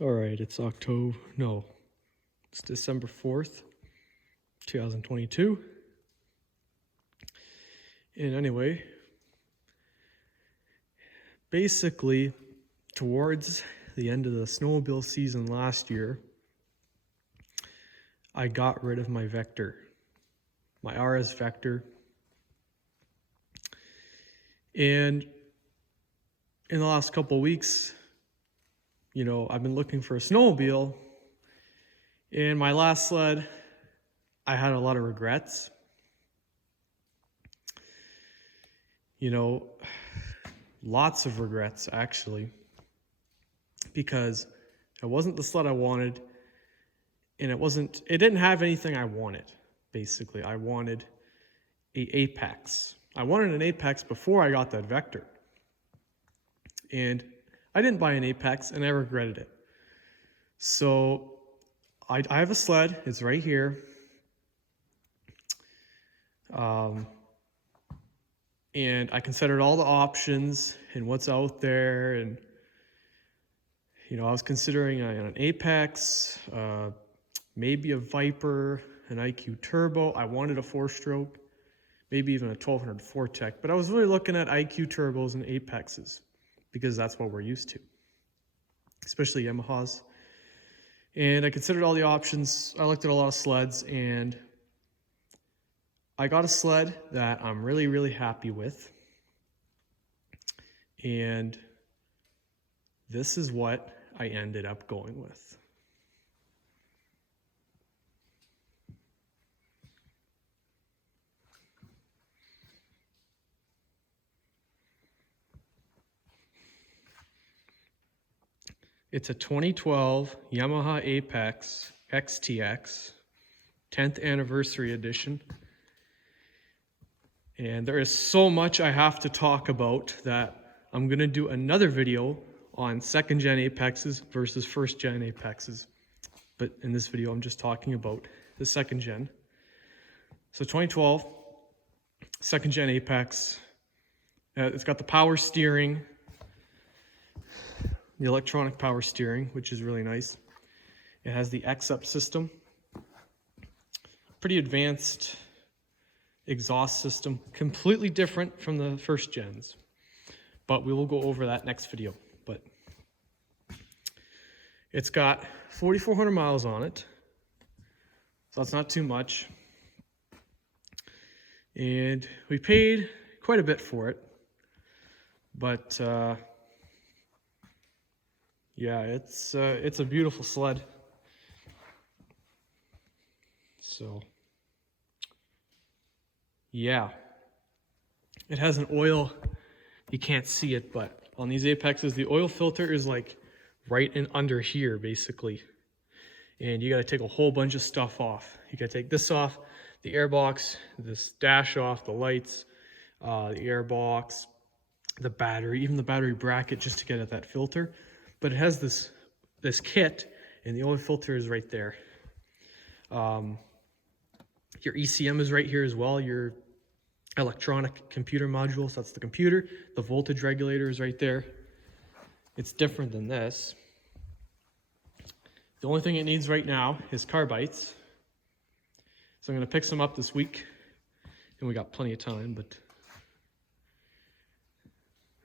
All right, it's December 4th, 2022. And anyway, basically, towards the end of the snowmobile season last year, I got rid of my Vector, my RS Vector. And in the last couple of weeks, I've been looking for a snowmobile. And my last sled, I had a lot of regrets. Lots of regrets actually, because it wasn't the sled I wanted, and it didn't have anything I wanted. Basically, I wanted an Apex. I wanted an Apex before I got that Vector. And I didn't buy an Apex, and I regretted it. So I have a sled. It's right here. And I considered all the options and what's out there. And, I was considering an Apex, maybe a Viper, an IQ Turbo. I wanted a 4-stroke, maybe even a 1200 Fortec. But I was really looking at IQ Turbos and Apexes because that's what we're used to, especially Yamahas. And I considered all the options. I looked at a lot of sleds, and I got a sled that I'm really, really happy with. And this is what I ended up going with. It's a 2012 Yamaha Apex XTX 10th anniversary edition. And there is so much I have to talk about that I'm going to do another video on 2nd gen Apexes versus 1st gen Apexes. But in this video, I'm just talking about the 2nd gen. So 2012, 2nd gen Apex. It's got the power steering, the electronic power steering, which is really nice. It has the X-Up system. Pretty advanced exhaust system, completely different from the 1st gens. But we will go over that next video. But it's got 4,400 miles on it, so that's not too much. And we paid quite a bit for it. But yeah, it's a beautiful sled. So yeah, it has an oil, you can't see it, but on these Apexes, the oil filter is like right in under here, basically. And you got to take a whole bunch of stuff off. You got to take this off, the airbox, this dash off, the lights, the airbox, the battery, even the battery bracket, just to get at that filter. But it has this kit, and the oil filter is right there. Your ECM is right here as well, your electronic computer module, so that's the computer. The voltage regulator is right there. It's different than this. The only thing it needs right now is carbides. So I'm going to pick some up this week, and we got plenty of time, but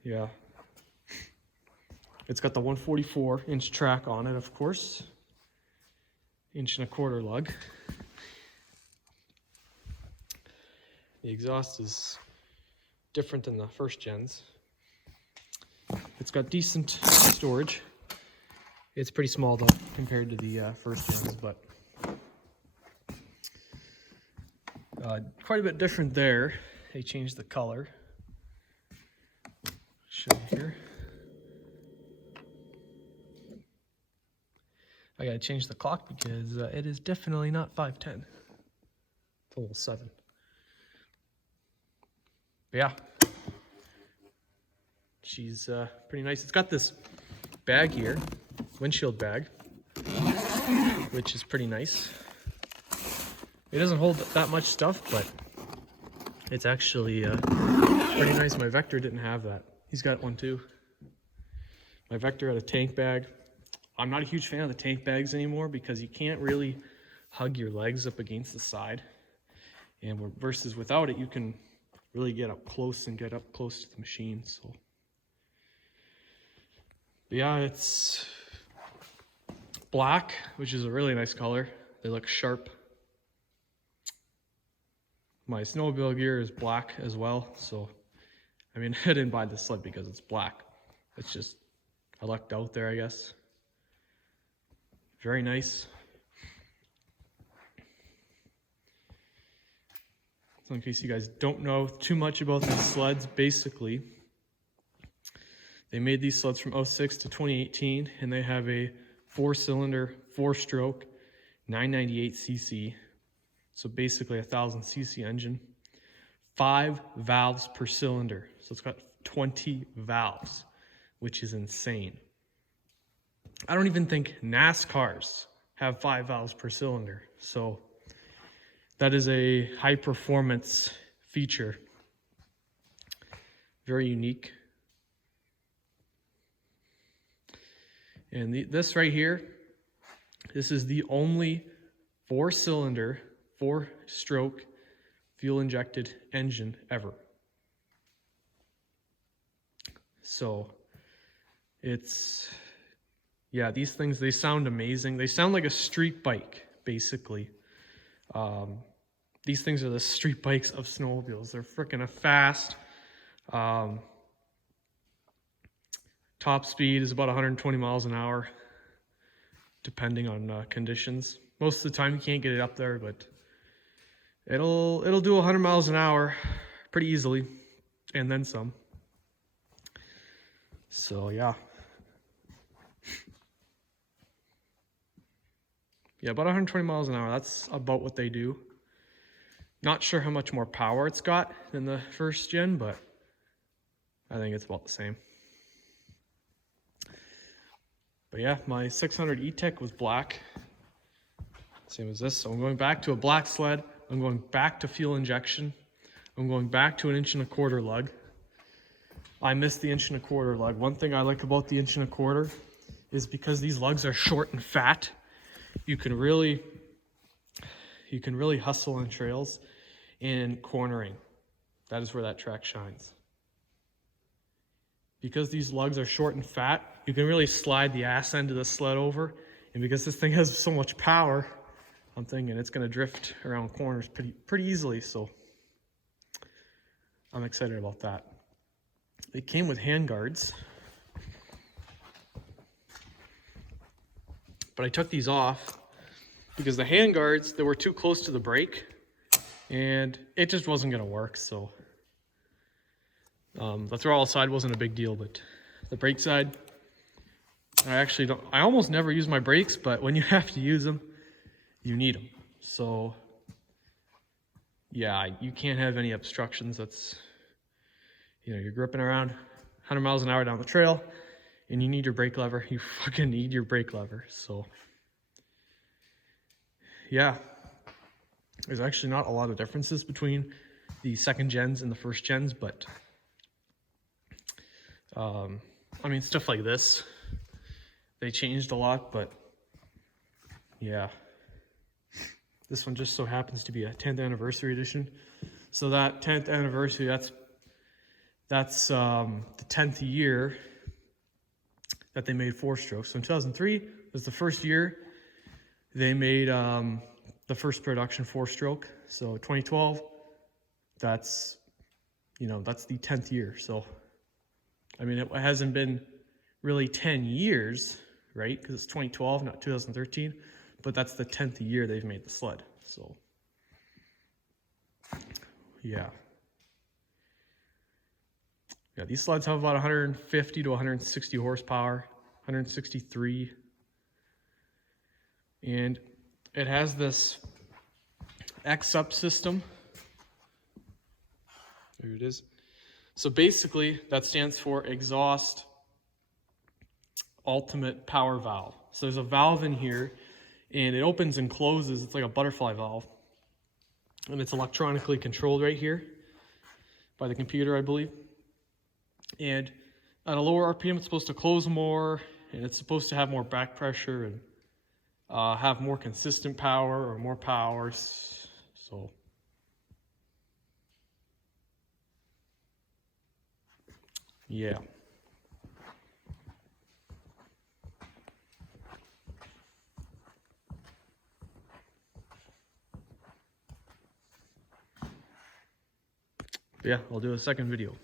yeah. It's got the 144-inch track on it, of course. 1.25-inch lug. The exhaust is different than the 1st gens. It's got decent storage. It's pretty small though compared to the 1st gens, but quite a bit different there. They changed the color. Show you here. I gotta change the clock because it is definitely not 5:10. It's a little 7. But yeah, she's pretty nice. It's got this bag here, windshield bag, which is pretty nice. It doesn't hold that much stuff, but it's actually pretty nice. My Vector didn't have that. He's got one too. My Vector had a tank bag. I'm not a huge fan of the tank bags anymore because you can't really hug your legs up against the side. And versus without it, you can really get up close and get up close to the machine. So, but yeah, it's black, which is a really nice color. They look sharp. My snowmobile gear is black as well. So, I mean, I didn't buy this sled because it's black. It's just, I lucked out there, I guess. Very nice. So in case you guys don't know too much about these sleds, basically, they made these sleds from 06 to 2018, and they have a 4-cylinder, 4-stroke, 998 cc. So basically a 1000 cc engine. 5 valves per cylinder. So it's got 20 valves, which is insane. I don't even think NASCARs have 5 valves per cylinder. So that is a high performance feature. Very unique. And this right here, this is the only 4-cylinder, 4-stroke, fuel-injected engine ever. So it's, yeah, these things, they sound amazing. They sound like a street bike, basically. These things are the street bikes of snowmobiles. They're freaking fast. Top speed is about 120 miles an hour, depending on conditions. Most of the time you can't get it up there, but it'll do 100 miles an hour pretty easily, and then some. So yeah. Yeah, about 120 miles an hour. That's about what they do. Not sure how much more power it's got than the first gen, but I think it's about the same. But yeah, my 600 E-Tech was black. Same as this. So I'm going back to a black sled. I'm going back to fuel injection. I'm going back to an 1.25" lug. I missed the 1.25" lug. One thing I like about the 1.25" is because these lugs are short and fat, you can really hustle on trails and cornering. That is where that track shines. Because these lugs are short and fat, you can really slide the ass end of the sled over. And because this thing has so much power, I'm thinking it's going to drift around corners pretty easily. So I'm excited about that. It came with handguards, but I took these off because the handguards, they were too close to the brake and it just wasn't going to work. So the throttle side wasn't a big deal, but the brake side, I almost never use my brakes, but when you have to use them, you need them. So yeah, you can't have any obstructions. That's, you're gripping around 100 miles an hour down the trail and you need your brake lever. You fucking need your brake lever. So yeah, there's actually not a lot of differences between the second gens and the first gens, but I mean, stuff like this, they changed a lot, but yeah. This one just so happens to be a 10th anniversary edition. So that 10th anniversary, that's the 10th year that they made 4-stroke. So in 2003 was the first year they made the first production 4-stroke. So 2012, that's the 10th year. So I mean, it hasn't been really 10 years, right? Because it's 2012, not 2013. But that's the 10th year they've made the sled. So yeah. Yeah, these sleds have about 150 to 160 horsepower, 163. And it has this X-up system. There it is. So basically, that stands for exhaust ultimate power valve. So there's a valve in here, and it opens and closes. It's like a butterfly valve. And it's electronically controlled right here by the computer, I believe. And at a lower RPM, it's supposed to close more. and it's supposed to have more back pressure and have more consistent power or more powers. So yeah. Yeah, I'll do a second video.